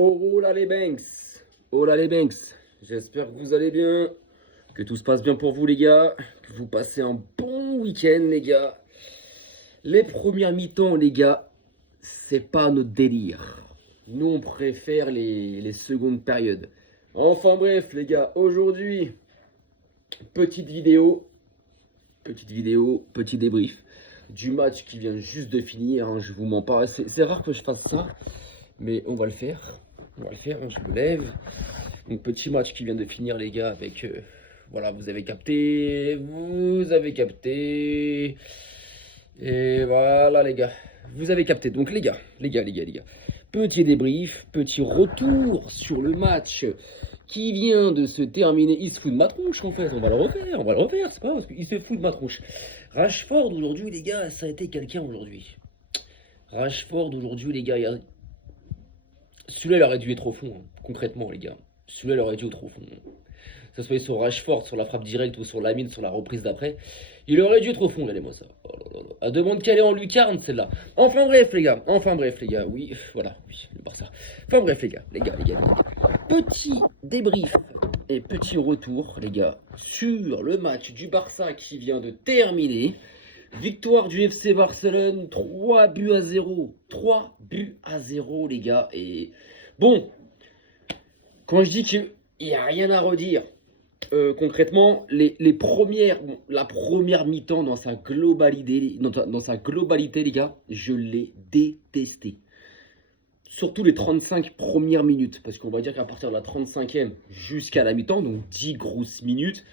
Oh là les Banks! Oh là les Banks! J'espère que vous allez bien, que tout se passe bien pour vous les gars, que vous passez un bon week-end les gars. Les premières mi-temps les gars, c'est pas notre délire. Nous on préfère les secondes périodes. Enfin bref les gars, aujourd'hui, petite vidéo, petit débrief du match qui vient juste de finir, hein, je vous mens pas, c'est rare que je fasse ça, mais on va le faire. On va le faire, hein, je me lève. Donc petit match qui vient de finir les gars avec... voilà, vous avez capté. Et voilà les gars. Vous avez capté. Donc les gars. Petit débrief, petit retour sur le match qui vient de se terminer. Il se fout de ma tronche en fait. On va le refaire. C'est pas parce qu'il se fout de ma tronche. Rashford aujourd'hui les gars, ça a été quelqu'un aujourd'hui. Rashford aujourd'hui les gars, celui-là il aurait dû être au fond, hein, concrètement les gars. Celui-là il aurait dû être au fond. Que ce soit sur Rashford, sur la frappe directe ou sur Lamine, sur la reprise d'après. Il aurait dû être au fond, regardez-moi ça. Oh là là là. À demande qu'elle est en lucarne, celle-là. Enfin bref, les gars. Oui, voilà, oui, le Barça. Enfin bref, les gars. Petit débrief et petit retour, les gars, sur le match du Barça qui vient de terminer. Victoire du FC Barcelone, 3 buts à 0. 3 buts à 0, les gars. Et bon, quand je dis qu'il n'y a rien à redire, concrètement, la première mi-temps dans sa globalité, les gars, je l'ai détesté. Surtout les 35 premières minutes, parce qu'on va dire qu'à partir de la 35e jusqu'à la mi-temps, donc 10 grosses minutes,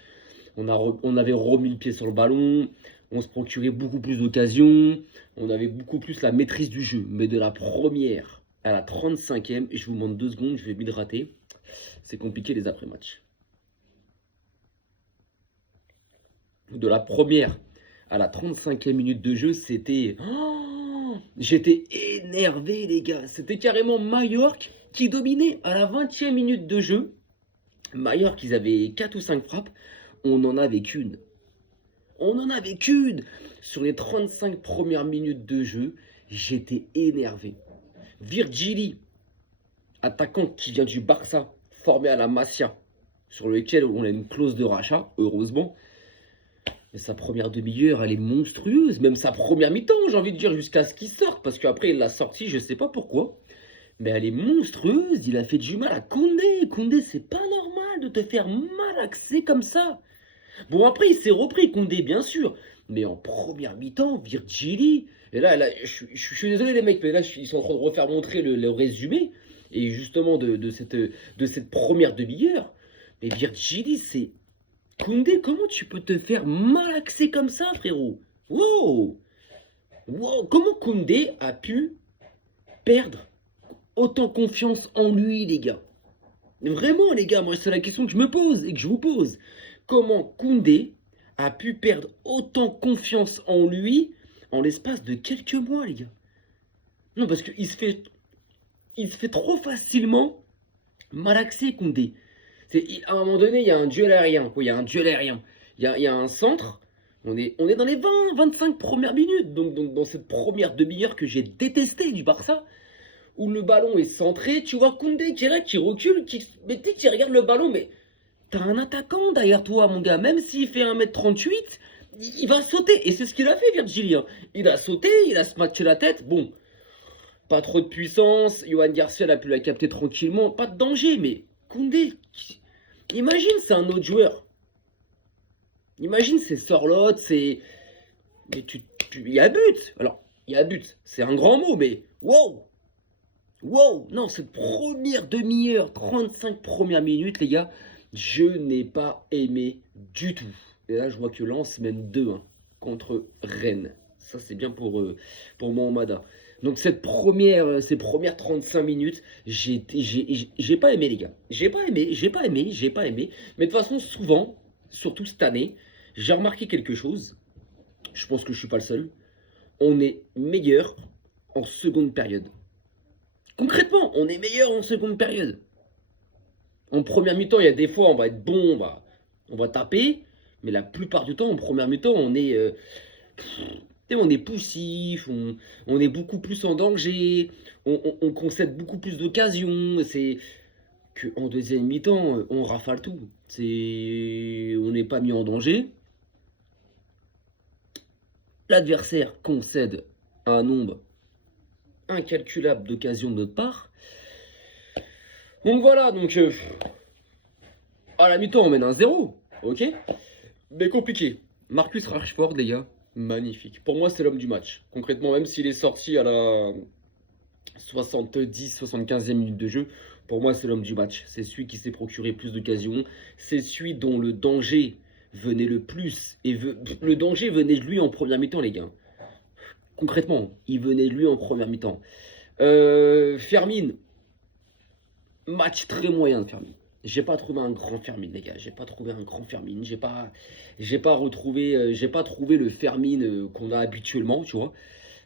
on avait remis le pied sur le ballon, on se procurait beaucoup plus d'occasions, on avait beaucoup plus la maîtrise du jeu. Mais de la première à la 35e, et je vous demande 2 secondes, je vais m'hydrater, c'est compliqué les après-matchs. De la première à la 35e minute de jeu, c'était... Oh, j'étais énervé, les gars. C'était carrément Mallorca qui dominait à la 20e minute de jeu. Mallorca, ils avaient 4 ou 5 frappes. On n'en avait qu'une. Sur les 35 premières minutes de jeu, j'étais énervé. Virgili, attaquant qui vient du Barça, formé à la Masia, sur lequel on a une clause de rachat, heureusement. Mais sa première demi-heure, elle est monstrueuse. Même sa première mi-temps, j'ai envie de dire, jusqu'à ce qu'il sorte. Parce qu'après, il l'a sorti, je sais pas pourquoi. Mais elle est monstrueuse. Il a fait du mal à Koundé. Koundé, c'est pas normal de te faire malaxer comme ça. Bon, après, il s'est repris, Koundé, bien sûr. Mais en première mi-temps, Virgili. Et là je suis désolé, les mecs, mais là, ils sont en train de refaire montrer le résumé. Et justement, de cette première demi-heure. Mais Virgili, c'est... Koundé, comment tu peux te faire malaxer comme ça, frérot? Wow! Wow! Comment Koundé a pu perdre autant confiance en lui, les gars? Vraiment, les gars, moi, c'est la question que je me pose et que je vous pose. Comment Koundé a pu perdre autant confiance en lui en l'espace de quelques mois, les gars? Non, parce qu'il il se fait trop facilement malaxer, Koundé. À un moment donné, il y a un duel aérien. Il y a un duel aérien. Il y a un centre. On est dans les 20-25 premières minutes. Donc, dans cette première demi-heure que j'ai détestée du Barça, où le ballon est centré, tu vois Koundé qui est là, qui recule, mais tu sais, qui regarde le ballon, mais t'as un attaquant derrière toi, mon gars. Même s'il fait 1m38, il va sauter. Et c'est ce qu'il a fait, Virgilien. Il a sauté, il a smacké la tête. Bon, pas trop de puissance. Yohan Garcia a pu la capter tranquillement. Pas de danger, mais Koundé, imagine, c'est un autre joueur. Imagine, c'est Sorloth, c'est... Mais il y a but. Alors, il y a but. C'est un grand mot, mais... Wow! Wow! Non, cette première demi-heure, 35 premières minutes, les gars, je n'ai pas aimé du tout. Et là, je vois que Lens mène 2-1 contre Rennes. Ça, c'est bien pour Mohamada. Donc, ces premières 35 minutes, j'ai pas aimé, les gars. J'ai pas aimé. Mais de toute façon, souvent, surtout cette année, j'ai remarqué quelque chose. Je pense que je suis pas le seul. On est meilleur en seconde période. Concrètement, on est meilleur en seconde période. En première mi-temps, il y a des fois, on va être bon, on va taper. Mais la plupart du temps, en première mi-temps, on est... Tu sais, on est poussif, on est beaucoup plus en danger, on concède beaucoup plus d'occasions. C'est qu'en deuxième mi-temps, on rafale tout. On n'est pas mis en danger. L'adversaire concède un nombre incalculable d'occasions de notre part. Donc voilà, à la mi-temps, on mène un 0, ok? Mais compliqué. Marcus Rashford, les gars, magnifique. Pour moi, c'est l'homme du match. Concrètement, même s'il est sorti à la 70-75e minute de jeu, pour moi, c'est l'homme du match. C'est celui qui s'est procuré plus d'occasions. C'est celui dont le danger venait le plus. Le danger venait de lui en première mi-temps, les gars. Concrètement, il venait de lui en première mi-temps. Fermin, match très moyen de Fermin. J'ai pas trouvé un grand Fermin, les gars. J'ai pas trouvé un grand Fermin. J'ai pas retrouvé, j'ai pas trouvé le Fermin qu'on a habituellement, tu vois.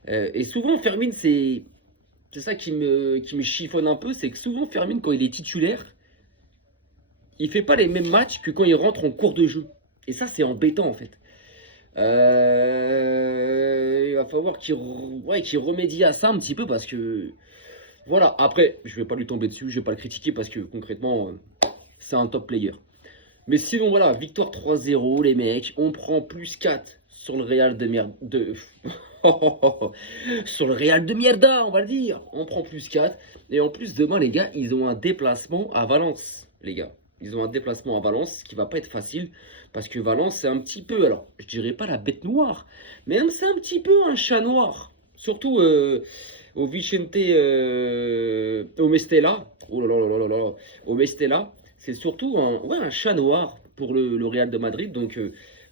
Et souvent, Fermin, c'est ça qui me chiffonne un peu, c'est que souvent, Fermin, quand il est titulaire, il fait pas les mêmes matchs que quand il rentre en cours de jeu. Et ça, c'est embêtant, en fait. Il va falloir qu'il remédie à ça un petit peu parce que voilà. Après, je vais pas lui tomber dessus, je vais pas le critiquer parce que concrètement, c'est un top player. Mais sinon, voilà, victoire 3-0, les mecs. On prend plus 4 sur le Real de merde. Sur le Real de Mierda, on va le dire. On prend plus 4. Et en plus, demain, les gars, ils ont un déplacement à Valence, les gars. Ils ont un déplacement à Valence, ce qui va pas être facile. Parce que Valence, c'est un petit peu, alors, je dirais pas la bête noire, mais c'est un petit peu un chat noir. Surtout au Vicente, au Mestella. Oh là là là là là. Au Mestella. C'est surtout un chat noir pour le Real de Madrid. Donc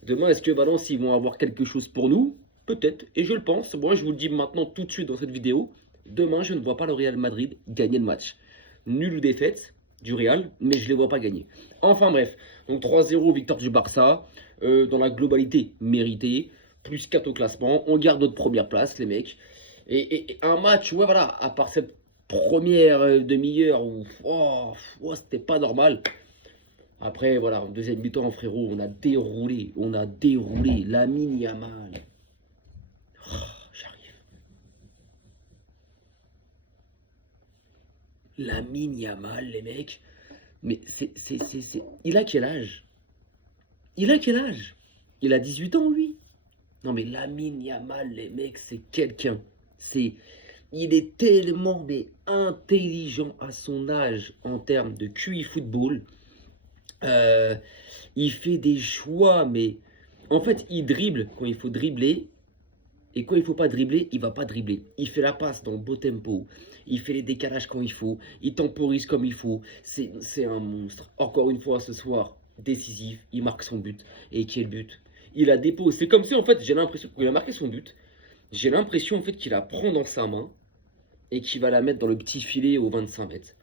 demain, est-ce que Valence, ils vont avoir quelque chose pour nous? Peut-être, et je le pense. Moi, je vous le dis maintenant tout de suite dans cette vidéo. Demain, je ne vois pas le Real Madrid gagner le match. Nul ou défaite du Real, mais je ne les vois pas gagner. Enfin bref, donc 3-0, victoire du Barça. Dans la globalité, mérité. Plus 4 au classement. On garde notre première place, les mecs. Et un match, ouais, voilà, à part cette première demi-heure où c'était pas normal. Après, voilà, en deuxième mi-temps, frérot, on a déroulé. Lamine Yamal. J'arrive. Lamine Yamal, les mecs. Mais il a quel âge? Il a quel âge? Il a 18 ans, lui. Non, mais Lamine Yamal, les mecs, c'est quelqu'un. Il est tellement intelligent à son âge en termes de QI football. Il fait des choix, mais en fait, il dribble quand il faut dribbler. Et quand il faut pas dribbler, il va pas dribbler. Il fait la passe dans le beau tempo. Il fait les décalages quand il faut. Il temporise comme il faut. C'est un monstre. Encore une fois, ce soir, décisif. Il marque son but. Et quel but? Il a dépose. C'est comme si, en fait, j'ai l'impression qu'il a marqué son but. J'ai l'impression, en fait, qu'il la prend dans sa main et qu'il va la mettre dans le petit filet aux 25 mètres.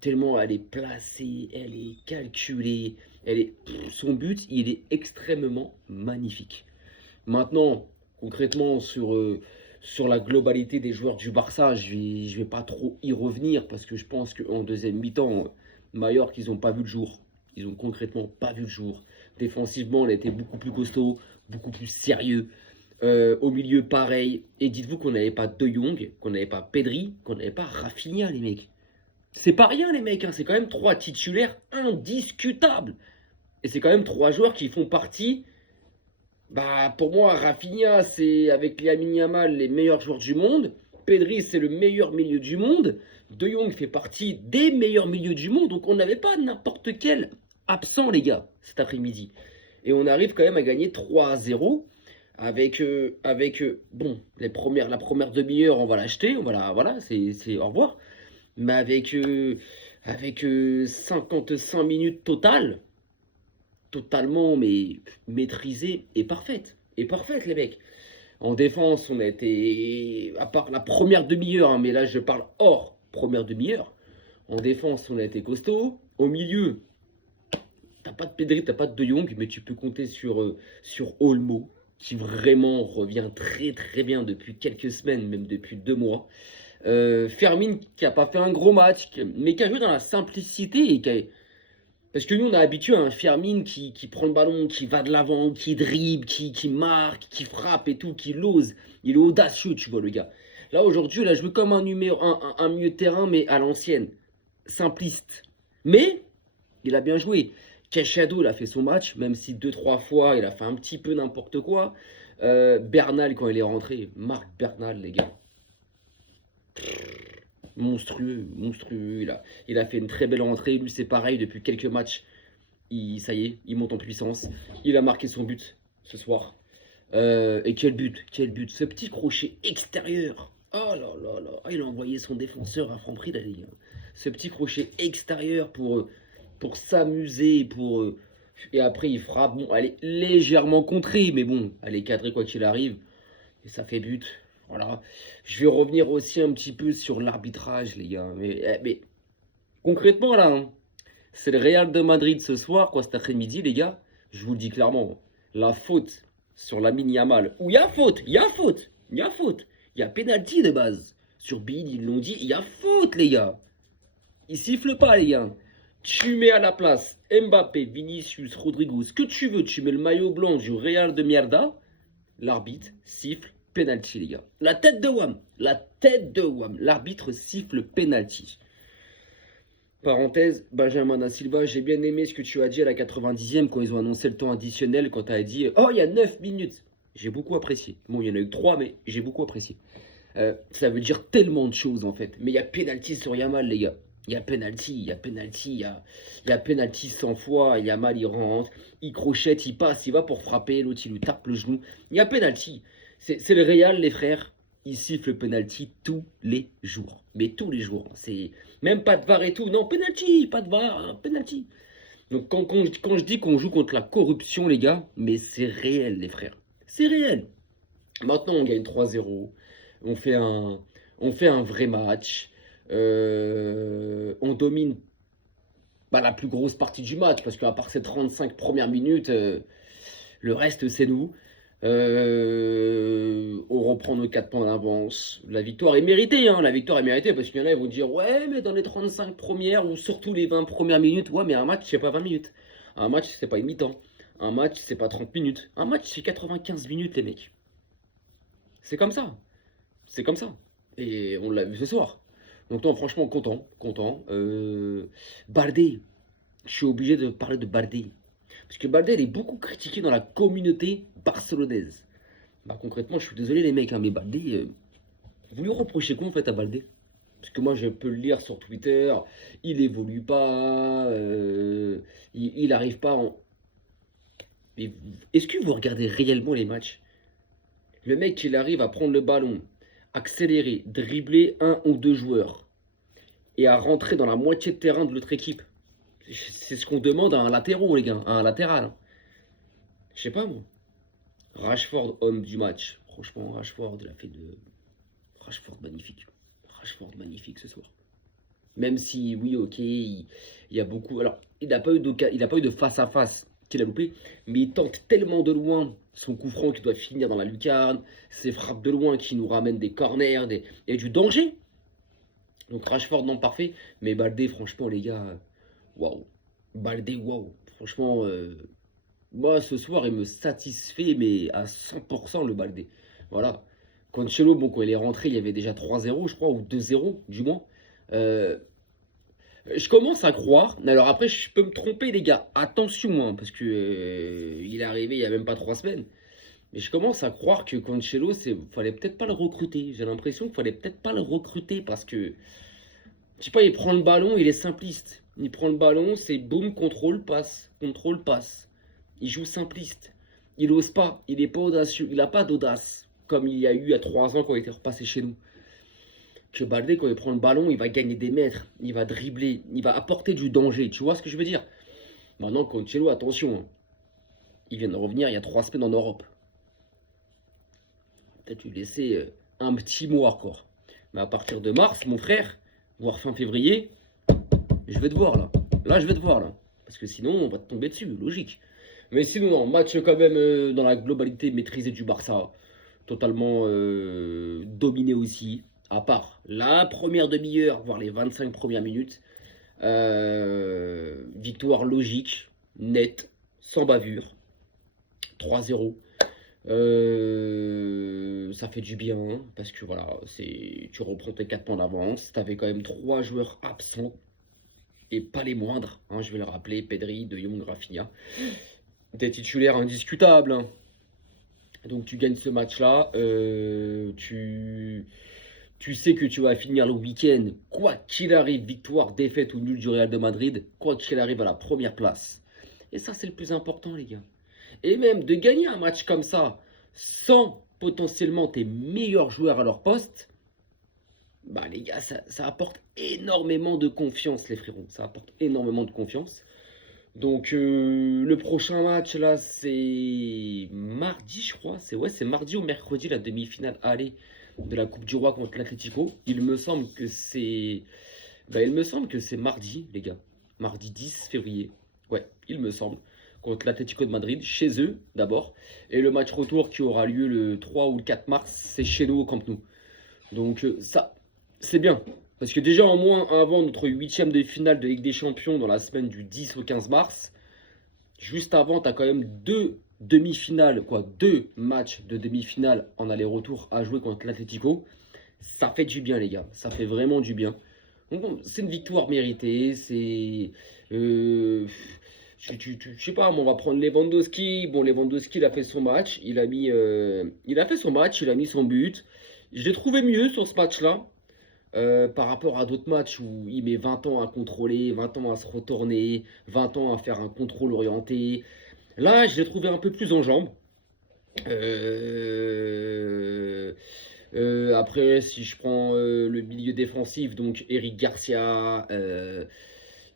Tellement elle est placée, elle est calculée. Son but, il est extrêmement magnifique. Maintenant, concrètement, sur la globalité des joueurs du Barça, je vais pas trop y revenir parce que je pense qu'en deuxième mi-temps, Mallorca, ils n'ont pas vu le jour. Ils ont concrètement pas vu le jour. Défensivement, on a été beaucoup plus costaud, beaucoup plus sérieux. Au milieu, pareil. Et dites-vous qu'on n'avait pas De Jong, qu'on n'avait pas Pedri, qu'on n'avait pas Rafinha, les mecs. C'est pas rien, les mecs. Hein. C'est quand même 3 titulaires indiscutables. Et c'est quand même 3 joueurs qui font partie. Bah, pour moi, Rafinha, c'est avec Lamine Yamal les meilleurs joueurs du monde. Pedri, c'est le meilleur milieu du monde. De Jong fait partie des meilleurs milieux du monde. Donc, on n'avait pas n'importe quel absent, les gars, cet après-midi. Et on arrive quand même à gagner 3-0. Avec, bon, la première demi-heure, on va l'acheter. Voilà, c'est au revoir. Mais avec 55 minutes totales, totalement mais maîtrisée et parfaite. Et parfaite, les mecs. En défense, on a été, à part la première demi-heure, hein, mais là je parle hors première demi-heure. En défense, on a été costaud. Au milieu, t'as pas de Pedri, t'as pas de De Jong, mais tu peux compter sur Olmo, qui vraiment revient très très bien depuis quelques semaines, même depuis 2 mois. Fermin qui a pas fait un gros match, mais qui a joué dans la simplicité et Parce que nous, on est habitué à un Fermin qui prend le ballon, qui va de l'avant, qui dribble, qui marque, qui frappe et tout, qui l'ose. Il est audacieux, tu vois, le gars. Là, aujourd'hui, il a joué comme un milieu de terrain, mais à l'ancienne. Simpliste. Mais, il a bien joué. Cachado, il a fait son match, même si 2-3 fois, il a fait un petit peu n'importe quoi. Bernal, quand il est rentré, Marc Bernal, les gars. Monstrueux, monstrueux. Il a fait une très belle rentrée. Lui, c'est pareil, depuis quelques matchs, ça y est, il monte en puissance. Il a marqué son but ce soir. Et quel but, quel but. Ce petit crochet extérieur. Oh là là là. Il a envoyé son défenseur à Franprix, là, les gars. Ce petit crochet extérieur pour s'amuser, et après, il frappe. Bon, elle est légèrement contrée, mais bon, elle est cadrée quoi qu'il arrive. Et ça fait but. Voilà. Je vais revenir aussi un petit peu sur l'arbitrage, les gars. Mais concrètement, là, hein, c'est le Real de Madrid ce soir, quoi, cet après-midi, les gars. Je vous le dis clairement. La faute sur Lamine Yamal. Où il y a faute, il y a faute, il y a faute. Il y a pénalty de base. Sur Bid, ils l'ont dit, il y a faute, les gars. Il siffle pas, les gars. Tu mets à la place Mbappé, Vinicius, Rodrigo, ce que tu veux. Tu mets le maillot blanc du Real de Mierda. L'arbitre siffle penalty, les gars. La tête de Wam. La tête de Wam. L'arbitre siffle penalty. Parenthèse, Benjamin Da Silva, j'ai bien aimé ce que tu as dit à la 90e quand ils ont annoncé le temps additionnel, quand tu as dit « Oh, il y a 9 minutes !» J'ai beaucoup apprécié. Bon, il y en a eu 3, mais j'ai beaucoup apprécié. Ça veut dire tellement de choses, en fait. Mais il y a penalty sur Yamal, les gars. Il y a penalty, il y a penalty, il y a penalty 100 fois. Yamal, il rentre, il crochette, il passe, il va pour frapper. L'autre, il lui tape le genou. Il y a penalty. C'est le Real, les frères. Il siffle le penalty tous les jours. Mais tous les jours. C'est même pas de VAR et tout. Non, penalty, pas de VAR, hein, penalty. Donc quand je dis qu'on joue contre la corruption, les gars, mais c'est réel, les frères. C'est réel. Maintenant, on gagne 3-0. On fait un vrai match. On domine la plus grosse partie du match. Parce qu'à part ces 35 premières minutes, le reste, c'est nous. On reprend nos 4 points d'avance. La victoire est méritée, hein. La victoire est méritée parce qu'il y en a qui vont dire ouais, mais dans les 35 premières ou surtout les 20 premières minutes, ouais, mais un match c'est pas 20 minutes. Un match c'est pas une mi-temps. Un match c'est pas 30 minutes. Un match c'est 95 minutes, les mecs. C'est comme ça. C'est comme ça. Et on l'a vu ce soir. Donc, non, franchement, content. Baldé, je suis obligé de parler de Baldé. Parce que Baldé, il est beaucoup critiqué dans la communauté barcelonaise. Bah concrètement, je suis désolé les mecs, hein, mais Baldé, vous lui reprochez quoi en fait à Baldé? Parce que moi je peux le lire sur Twitter, il évolue pas, il arrive pas en... Mais est-ce que vous regardez réellement les matchs? Le mec, il arrive à prendre le ballon, accélérer, dribbler un ou deux joueurs, et à rentrer dans la moitié de terrain de l'autre équipe. C'est ce qu'on demande à un latéraux, les gars, à un latéral. Hein. Je sais pas moi. Rashford, homme du match. Franchement, Rashford, il a fait de... Rashford magnifique. Rashford magnifique ce soir. Même si, oui, ok, il y a beaucoup... Alors, il n'a pas eu de face-à-face qu'il a loupé, mais il tente tellement de loin son coup franc qui doit finir dans la lucarne, ses frappes de loin qui nous ramènent des corners, et du danger. Donc Rashford, non parfait, mais Baldé, franchement, les gars, waouh. Baldé, waouh. Franchement, moi, ce soir, il me satisfait, mais à 100% le Baldé. Voilà. Cancelo, bon, quand il est rentré, il y avait déjà 3-0, je crois, ou 2-0, du moins. Euh, je commence à croire. Alors après, je peux me tromper, les gars. Attention, hein, parce que il est arrivé il n'y a même pas 3 semaines. Mais je commence à croire que Cancelo, fallait peut-être pas le recruter. J'ai l'impression qu'il fallait peut-être pas le recruter parce que, je sais pas, il prend le ballon, il est simpliste. Il prend le ballon, c'est boum, contrôle, passe, contrôle, passe. Il joue simpliste. Il ose pas, il est pas audacieux, il a pas d'audace comme il y a eu il y a 3 ans quand il était repassé chez nous. Que Baldé, quand il prend le ballon, il va gagner des mètres, il va dribbler, il va apporter du danger. Tu vois ce que je veux dire? Maintenant, Cancelo, attention, hein. Il vient de revenir il y a 3 semaines en Europe. Peut-être lui laisser un petit mois encore. Mais à partir de mars, mon frère, voire fin février, je vais te voir là. Là, je vais te voir là. Parce que sinon, on va te tomber dessus, logique. Mais sinon, non, match quand même dans la globalité maîtrisé du Barça. Totalement dominé aussi. À part la première demi-heure, voire les 25 premières minutes. Victoire logique, nette, sans bavure. 3-0. Ça fait du bien hein, parce que voilà, tu reprends tes 4 points d'avance. Tu avais quand même 3 joueurs absents et pas les moindres. Hein, je vais le rappeler, Pedri, De Jong, Rafinha. Des titulaires indiscutables. Hein. Donc tu gagnes ce match-là. Tu sais que tu vas finir le week-end, quoi qu'il arrive, victoire, défaite ou nul du Real de Madrid, quoi qu'il arrive à la première place. Et ça, c'est le plus important, les gars. Et même de gagner un match comme ça, sans potentiellement tes meilleurs joueurs à leur poste, bah les gars, ça apporte énormément de confiance, les frérots. Ça apporte énormément de confiance. Donc le prochain match là, c'est mardi, je crois. C'est mardi ou mercredi la demi-finale aller de la Coupe du Roi contre l'Atlético. Il me semble que c'est mardi, les gars. Mardi 10 février. Ouais, il me semble. Contre l'Atlético de Madrid, chez eux d'abord. Et le match retour qui aura lieu le 3 ou le 4 mars, c'est chez nous au Camp Nou. Donc ça, c'est bien. Parce que déjà en moins avant notre 8e de finale de Ligue des Champions dans la semaine du 10 au 15 mars, juste avant, tu as quand même 2 demi-finales, quoi, 2 matchs de demi-finale en aller-retour à jouer contre l'Atlético. Ça fait du bien, les gars. Ça fait vraiment du bien. Donc, bon, c'est une victoire méritée. C'est. Je sais pas, on va prendre Lewandowski. Bon, Lewandowski, il a fait son match. Il a fait son match, il a mis son but. Je l'ai trouvé mieux sur ce match-là. Par rapport à d'autres matchs où il met 20 ans à contrôler, 20 ans à se retourner, 20 ans à faire un contrôle orienté. Là, je l'ai trouvé un peu plus en jambes. Après, si je prends le milieu défensif, donc Eric Garcia,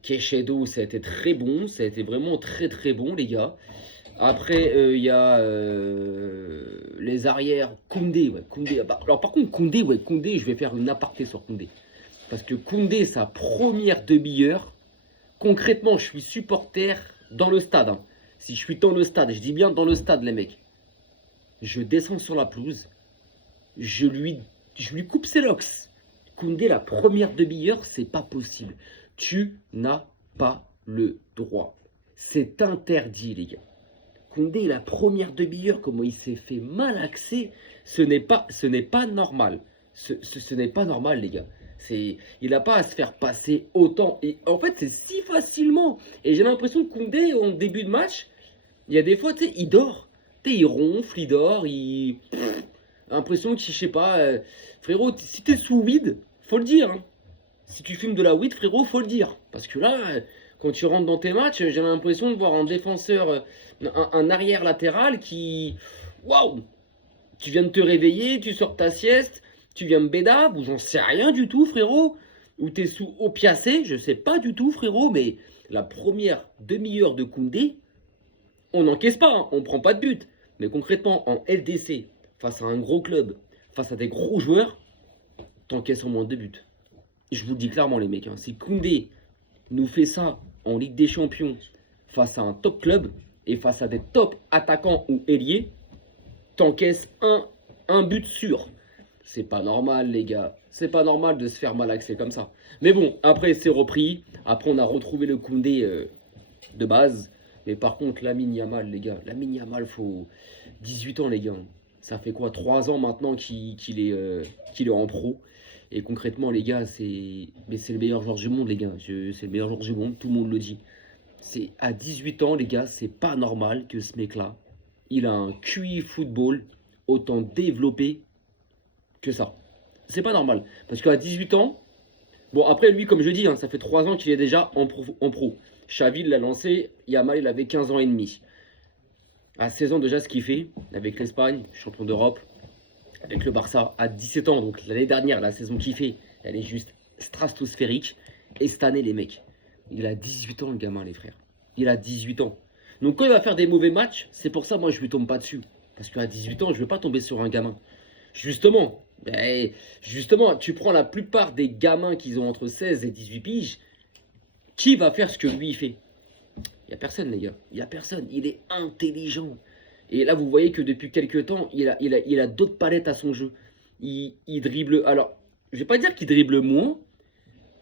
Queijedo, ça a été très bon. Ça a été vraiment très très bon, les gars. Après, il y a les arrières. Koundé, ouais, Koundé. Bah, alors, par contre, Koundé, ouais, Koundé, je vais faire une aparté sur Koundé. Parce que Koundé, sa première demi-heure, concrètement, je suis supporter dans le stade. Hein. Si je suis dans le stade, je dis bien dans le stade, les mecs. Je descends sur la pelouse. Je lui coupe ses locks. Koundé, la première demi-heure, c'est pas possible. Tu n'as pas le droit. C'est interdit, les gars. Koundé, la première demi-heure, comment il s'est fait malaxer, ce n'est pas normal. Ce n'est pas normal, les gars. Il n'a pas à se faire passer autant. Et en fait, c'est si facilement. Et j'ai l'impression que Koundé, en début de match, il y a des fois, tu sais, il dort. Tu sais, il ronfle, il dort, il. L'impression que, je sais pas, frérot, si t'es sous weed, faut le dire. Hein. Si tu fumes de la weed, frérot, faut le dire. Parce que là, quand tu rentres dans tes matchs, j'ai l'impression de voir un défenseur, un arrière latéral qui. Waouh! Tu viens de te réveiller, tu sors ta sieste, tu viens me bédave, ou j'en sais rien du tout, frérot. Ou t'es sous opiacé, je sais pas du tout, frérot, mais la première demi-heure de Koundé, on n'encaisse pas, hein, on prend pas de but. Mais concrètement, en LDC, face à un gros club, face à des gros joueurs, t'encaisses au moins 2 buts. Je vous le dis clairement, les mecs, hein, si Koundé nous fait ça en Ligue des Champions face à un top club et face à des top attaquants ou ailiers, t'encaisses un but sûr. C'est pas normal, les gars. C'est pas normal de se faire malaxer comme ça. Mais bon, après, c'est repris. Après, on a retrouvé le Koundé de base. Mais par contre, Lamine Yamal, les gars. Lamine Yamal, faut 18 ans, les gars. Ça fait quoi, 3 ans maintenant qu'il est en pro. Et concrètement, les gars, c'est le meilleur joueur du monde, les gars. C'est le meilleur joueur du monde, tout le monde le dit. C'est à 18 ans, les gars, c'est pas normal que ce mec-là, il a un QI football autant développé que ça. C'est pas normal. Parce qu'à 18 ans, bon, après, lui, comme je dis, hein, ça fait 3 ans qu'il est déjà en pro. Xavi l'a lancé, Yamal, il avait 15 ans et demi. À 16 ans, déjà, ce qu'il fait, avec l'Espagne, champion d'Europe, avec le Barça, à 17 ans, donc l'année dernière, la saison qu'il fait, elle est juste stratosphérique. Et cette année, les mecs, il a 18 ans, le gamin, les frères. Il a 18 ans. Donc quand il va faire des mauvais matchs, c'est pour ça, moi, je lui tombe pas dessus. Parce qu'à 18 ans, je ne veux pas tomber sur un gamin. Justement, tu prends la plupart des gamins qui ont entre 16 et 18 piges, qui va faire ce que lui, il fait? Il n'y a personne, les gars. Il n'y a personne. Il est intelligent. Et là, vous voyez que depuis quelques temps, il a d'autres palettes à son jeu. Il dribble. Alors, je ne vais pas dire qu'il dribble moins,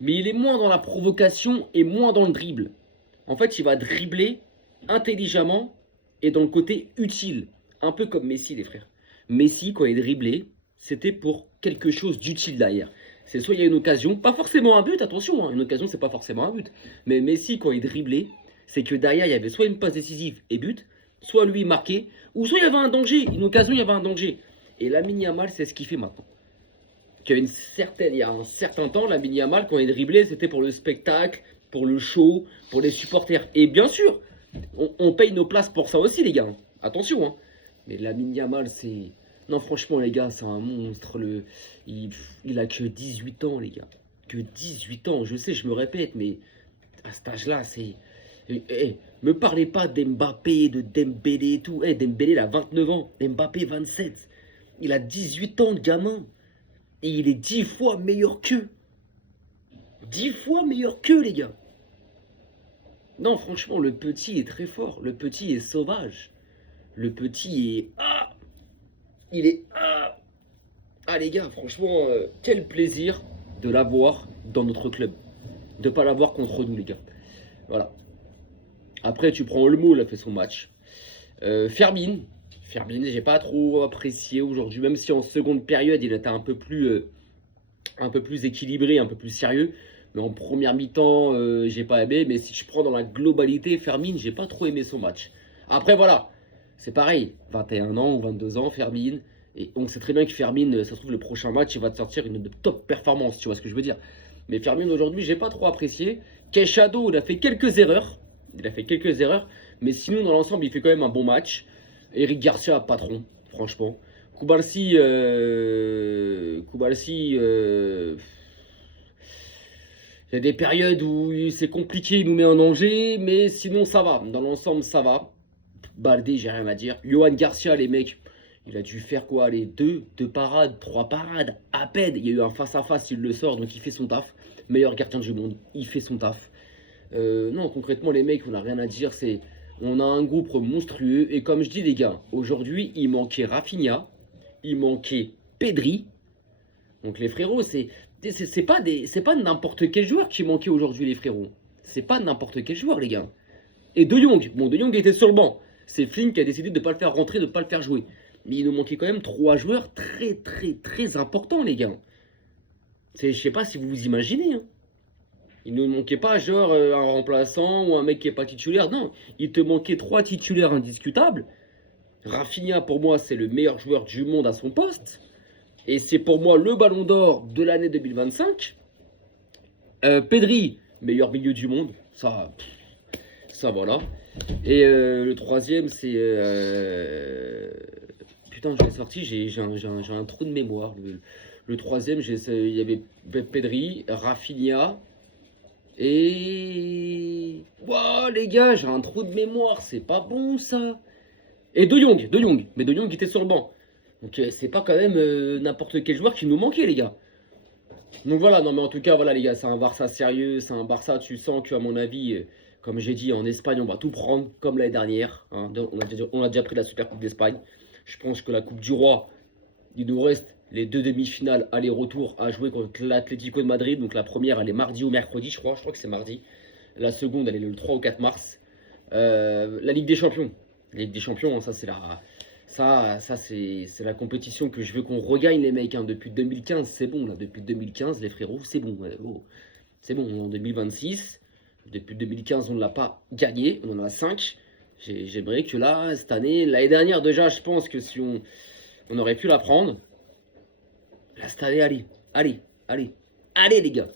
mais il est moins dans la provocation et moins dans le dribble. En fait, il va dribbler intelligemment et dans le côté utile. Un peu comme Messi, les frères. Messi, quand il driblait, c'était pour quelque chose d'utile derrière. C'est soit il y a une occasion, pas forcément un but, attention, hein, une occasion, c'est pas forcément un but. Mais Messi, quand il driblait, c'est que derrière, il y avait soit une passe décisive et but, soit lui marqué, ou soit il y avait un danger, une occasion, il y avait un danger. Et Lamine Yamal, c'est ce qu'il fait maintenant. Il y a un certain temps, Lamine Yamal, quand il driblait, c'était pour le spectacle, pour le show, pour les supporters. Et bien sûr, on paye nos places pour ça aussi, les gars. Attention, hein. Mais Lamine Yamal, c'est... Non, franchement, les gars, c'est un monstre. Il a que 18 ans, les gars. Que 18 ans. Je sais, je me répète, mais à cet âge-là, c'est... Me parlez pas d'Mbappé, de Dembélé et tout. Dembélé, il a 29 ans. Mbappé, 27. Il a 18 ans, le gamin. Et il est 10 fois meilleur qu'eux. 10 fois meilleur qu'eux, les gars. Non, franchement, le petit est très fort. Le petit est sauvage. Le petit est... Ah, il est... Ah, ah les gars, franchement, quel plaisir de l'avoir dans notre club. De ne pas l'avoir contre nous, les gars. Voilà. Après, tu prends Olmo, il a fait son match. Fermin, j'ai pas trop apprécié aujourd'hui. Même si en seconde période, il était un peu plus équilibré, un peu plus sérieux. Mais en première mi-temps, j'ai pas aimé. Mais si je prends dans la globalité, Fermin, j'ai pas trop aimé son match. Après, voilà. C'est pareil. 21 ans ou 22 ans, Fermin. Et on sait très bien que Fermin, ça se trouve, le prochain match, il va te sortir une top performance. Tu vois ce que je veux dire. Mais Fermin, aujourd'hui, j'ai pas trop apprécié. Queixado, il a fait quelques erreurs. Mais sinon, dans l'ensemble, il fait quand même un bon match. Eric Garcia, patron, franchement. Koubalsi, il y a des périodes où c'est compliqué, il nous met en danger, mais sinon ça va. Dans l'ensemble, ça va. Baldé, j'ai rien à dire. Johan Garcia, les mecs, il a dû faire quoi? Les deux parades, 3 parades, à peine. Il y a eu un face-à-face, il le sort, donc il fait son taf. Meilleur gardien du monde, il fait son taf. Non, concrètement, les mecs, on n'a rien à dire. On a un groupe monstrueux. Et comme je dis, les gars, aujourd'hui, il manquait Rafinha, il manquait Pedri. Donc les frérots, c'est pas n'importe quel joueur qui manquait aujourd'hui, les frérots. C'est pas n'importe quel joueur, les gars. Et De Jong, bon, De Jong était sur le banc. C'est Flynn qui a décidé de ne pas le faire rentrer, de ne pas le faire jouer. Mais il nous manquait quand même 3 joueurs très, très, très importants, les gars. Je sais pas si vous vous imaginez, hein. Il ne manquait pas genre un remplaçant ou un mec qui n'est pas titulaire. Non, il te manquait 3 titulaires indiscutables. Rafinha, pour moi, c'est le meilleur joueur du monde à son poste. Et c'est pour moi le ballon d'or de l'année 2025. Pedri, meilleur milieu du monde. Ça voilà. Et le troisième, c'est... Putain, je l'ai sorti, j'ai un trou de mémoire. Le troisième, il y avait Pedri, Rafinha... Et... Wow, les gars, j'ai un trou de mémoire, c'est pas bon ça. Et De Jong. Mais De Jong était sur le banc. Donc c'est pas quand même n'importe quel joueur qui nous manquait, les gars. Donc voilà, non mais en tout cas, voilà les gars, c'est un Barça sérieux. C'est un Barça, tu sens qu'à mon avis, comme j'ai dit, en Espagne, on va tout prendre comme l'année dernière. Hein. On a déjà pris la Super Coupe d'Espagne. Je pense que la Coupe du Roi, il nous reste les 2 demi-finales aller-retour à jouer contre l'Atlético de Madrid. Donc la première, elle est mardi ou mercredi, je crois que c'est mardi. La seconde, elle est le 3 ou 4 mars. La Ligue des Champions. La Ligue des Champions, hein, ça c'est la compétition que je veux qu'on regagne, les mecs. Hein. Depuis 2015, c'est bon. Là. Depuis 2015, les frérots, c'est bon. Ouais, oh. C'est bon, en 2026. Depuis 2015, on ne l'a pas gagné. On en a 5. J'aimerais que là, cette année, l'année dernière déjà, je pense que si on aurait pu la prendre. Là, cette année, allez les gars.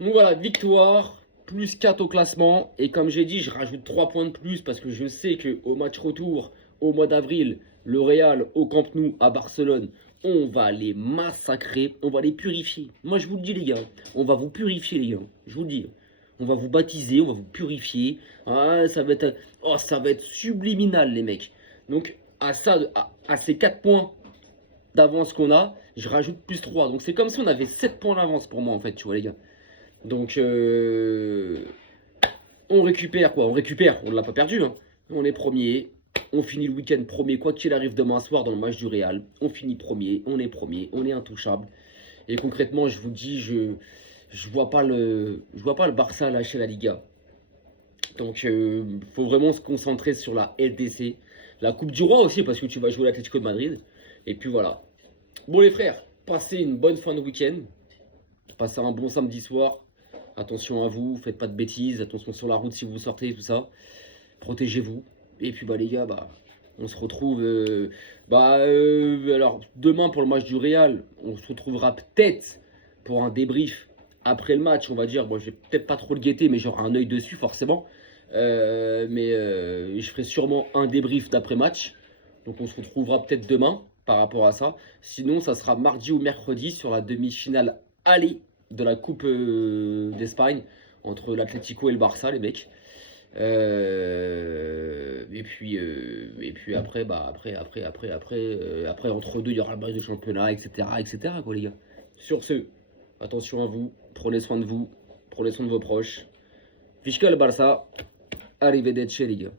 Donc voilà, victoire, plus 4 au classement. Et comme j'ai dit, je rajoute 3 points de plus parce que je sais qu'au match retour, au mois d'avril, le Real au Camp Nou à Barcelone, on va les massacrer, on va les purifier. Moi, je vous le dis, les gars, on va vous purifier, les gars. Je vous le dis. On va vous baptiser, on va vous purifier. Ah, ça va être subliminal, les mecs. Donc, à ces 4 points d'avance qu'on a, je rajoute plus 3. Donc c'est comme si on avait 7 points d'avance pour moi en fait, tu vois les gars. Donc on récupère quoi, on ne l'a pas perdu. Hein. On est premier, on finit le week-end premier, quoi qu'il arrive demain soir dans le match du Real. On finit premier, on est intouchable. Et concrètement, je vous dis, je vois pas le Barça lâcher la Liga. Donc, faut vraiment se concentrer sur la LDC. La Coupe du Roi aussi, parce que tu vas jouer l'Atlético de Madrid. Et puis voilà. Bon, les frères, passez une bonne fin de week-end. Passez un bon samedi soir. Attention à vous, faites pas de bêtises. Attention sur la route si vous sortez, tout ça. Protégez-vous. Et puis, bah, les gars, bah, on se retrouve. Alors, demain pour le match du Real, on se retrouvera peut-être pour un débrief après le match, on va dire. Bon, je vais peut-être pas trop le guetter, mais j'aurai un œil dessus, forcément. Je ferai sûrement un débrief d'après-match. Donc, on se retrouvera peut-être demain par rapport à ça. Sinon, ça sera mardi ou mercredi sur la demi-finale aller de la Coupe d'Espagne entre l'Atlético et le Barça, les mecs. Et puis après, après entre deux, il y aura le match de championnat, etc., quoi, les gars. Sur ce, attention à vous, prenez soin de vous, prenez soin de vos proches. Fiscal Barça, arrivederci, les gars.